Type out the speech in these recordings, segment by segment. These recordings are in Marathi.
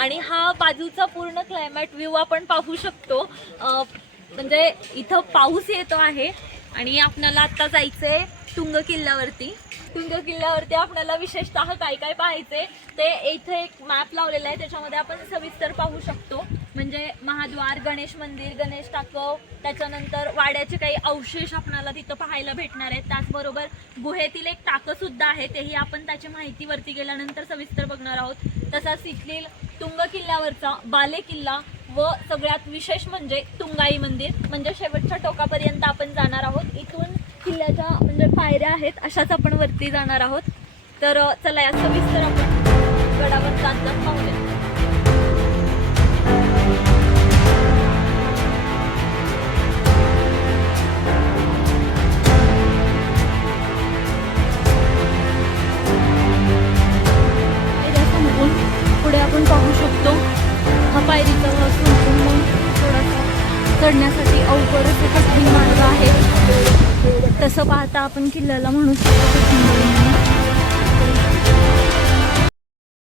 आणि हा बाजूचा पूर्ण क्लायमॅट व्ह्यू आपण पाहू शकतो. म्हणजे इथं पाऊस येतो आहे आणि आपल्याला आता जायचंय तुंग किल्ल्यावरती. तुंग किल्ल्यावरती आपल्याला विशेषतः काय काय पाहायचे ते इथे एक मॅप लावलेला आहे. त्याच्यामध्ये आपण सविस्तर पाहू शकतो. म्हणजे महाद्वार गणेश मंदिर गणेश टाकव त्याच्यानंतर वाड्याचे काही अवशेष आपणाला तिथं पाहायला भेटणार आहेत. त्याचबरोबर गुहेतील एक टाकं सुद्धा आहे तेही आपण त्याची माहितीवरती गेल्यानंतर सविस्तर बघणार आहोत. तसाच इथलील तुंग किल्ल्यावरचा बाले किल्ला व सगळ्यात विशेष म्हणजे तुंगाई मंदिर म्हणजे शेवटच्या टोकापर्यंत आपण जाणार आहोत. इथून किल्ल्याच्या म्हणजे पायऱ्या आहेत अशाच आपण वरती जाणार आहोत. तर चला या सविस्तर आपण गडावर जात जात पाहूया. चढण्यासाठी अवघड तिथं कठीण मार्ग आहे. तसं पाहता आपण किल्ल्याला म्हणू शकतो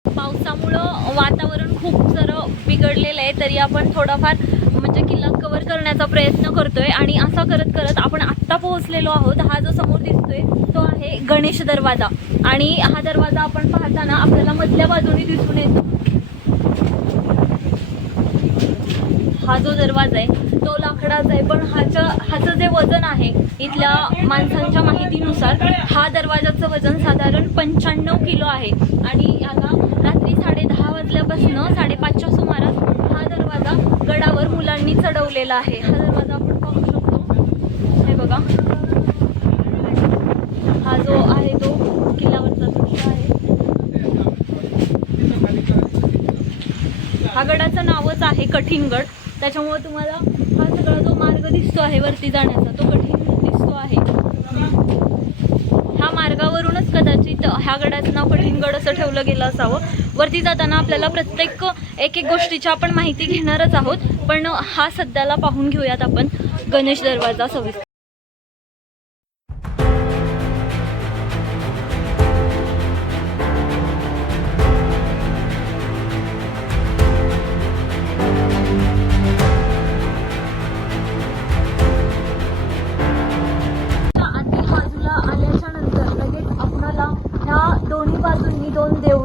पावसामुळं वातावरण खूप जरा बिघडलेलं आहे तरी आपण थोडाफार म्हणजे किल्ला कव्हर करण्याचा प्रयत्न करतोय. आणि असा करत करत आपण आत्ता पोहोचलेलो आहोत. हा जो समोर दिसतोय तो आहे गणेश दरवाजा. आणि हा दरवाजा आपण पाहताना आपल्याला मधल्या बाजूने दिसून येतो. हा जो दरवाजा आहे तो लाकडाचा आहे. पण ह्याच्या ह्याचं जे वजन आहे इथल्या माणसांच्या माहितीनुसार हा दरवाजाचं वजन साधारण पंच्याण्णव किलो आहे. आणि याला रात्री साडे दहा वाजल्यापासून साडेपाचच्या सुमारास हा दरवाजा गडावर मुलांनी चढवलेला आहे. हा दरवाजा आपण पाहू शकतो. हे बघा. हा जो आहे तो किल्ल्यावरचा दृश्य आहे. हा गडाचं नावच आहे कठीण गड. त्याच्यामुळे तुम्हाला हा सगळा जो मार्ग दिसतो आहे वरती जाण्याचा तो कठीण दिसतो आहे. ह्या मार्गावरूनच कदाचित ह्या गडाचं नाव कठीणगड असं ठेवलं गेलं असावं. वरती जाताना आपल्याला प्रत्येक एक एक गोष्टीची आपण माहिती घेणारच आहोत. पण हा सध्याला पाहून घेऊयात आपण गणेश दरवाजा सविस्तर.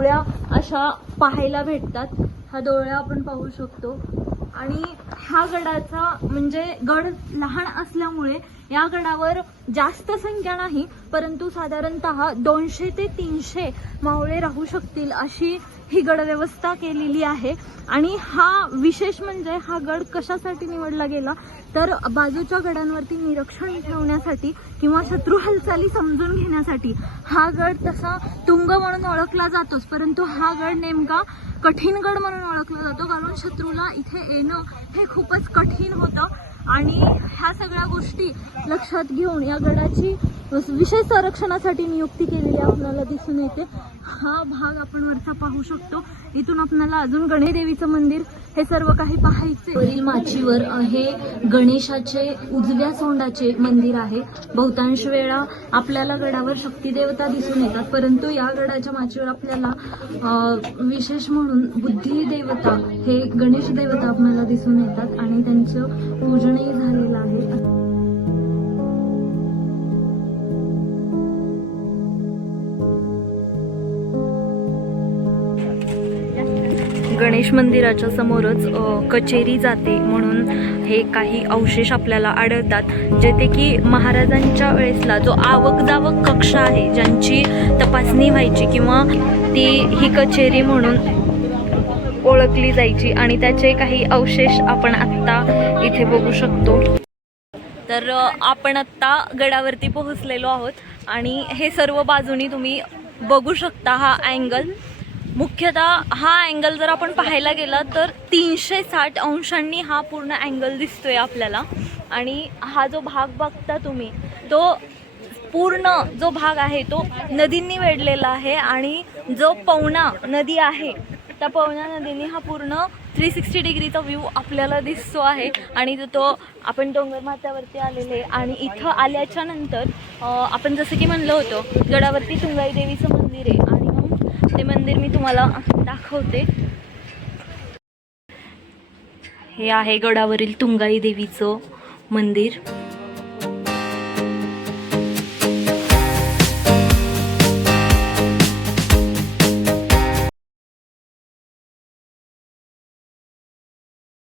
डोळ्या अशा पाहायला भेटतात. हा डोळ्या आपण पाहू शकतो. आणि हा गडाचा म्हणजे गड लहान असल्यामुळे या गडावर जास्त संख्या नाही परंतु साधारणतः दोनशे ते तीनशे मावळे राहू शकतील अशी ही गडव्यवस्था केलेली आहे. आणि हा विशेष म्हणजे हा गड कशासाठी निवडला गेला? तर बाजूच्या गडांवरती निरीक्षण ठेवण्यासाठी किंवा शत्रू हालचाली समजून घेण्यासाठी हा गड तसा तुंग म्हणून ओळखला जातोच. परंतु हा गड नेमका कठीण गड म्हणून ओळखला जातो कारण शत्रूला इथे येणं हे खूपच कठीण होतं. आणि ह्या सगळ्या गोष्टी लक्षात घेऊन या गडाची विशेष संरक्षणासाठी नियुक्ती केलेली आपल्याला दिसून येते. हा भाग आपण वरचा पाहू शकतो. इथून आपल्याला अजून गणेश देवीचं मंदिर हे सर्व काही पाहायचे. वरील माचीवर हे गणेशाचे उजव्या सोंडाचे मंदिर आहे. बहुतांश वेळा आपल्याला गडावर शक्ती देवता दिसून येतात परंतु या गडाच्या माचीवर आपल्याला विशेष म्हणून बुद्धी देवता हे गणेश देवता आपल्याला दिसून येतात आणि त्यांचं पूजनही झालेलं आहे. गणेश मंदिराच्या समोरच कचेरी जाते म्हणून हे काही अवशेष आपल्याला आढळतात. जेथे की महाराजांच्या वेळेसला जो आवक जावक कक्ष आहे ज्यांची तपासणी व्हायची किंवा ती ही कचेरी म्हणून ओळखली जायची आणि त्याचे काही अवशेष आपण आत्ता इथे बघू शकतो. तर आपण आत्ता गडावरती पोहोचलेलो आहोत आणि हे सर्व बाजूनी तुम्ही बघू शकता हा अँगल मुख्यतः हा अँगल जर आपण पाहायला गेला तर तीनशे साठ अंशांनी हा पूर्ण अँगल दिसतोय आपल्याला. आणि हा जो भाग बघता तुम्ही तो पूर्ण जो भाग आहे तो नदींनी वेढलेला आहे आणि जो पवना नदी आहे त्या पवना नदीने हा पूर्ण थ्री सिक्स्टी डिग्रीचा व्ह्यू आपल्याला दिसतो आहे. आणि तो- तो आपण डोंगर माथ्यावरती आलेले आणि इथं आल्याच्यानंतर आपण जसं की म्हणलं होतं गडावरती तुंगाई देवीचं मंदिर आहे. ते मंदिर मी तुम्हाला दाखवते. हे आहे गडावरील तुंगाई देवीचं मंदिर.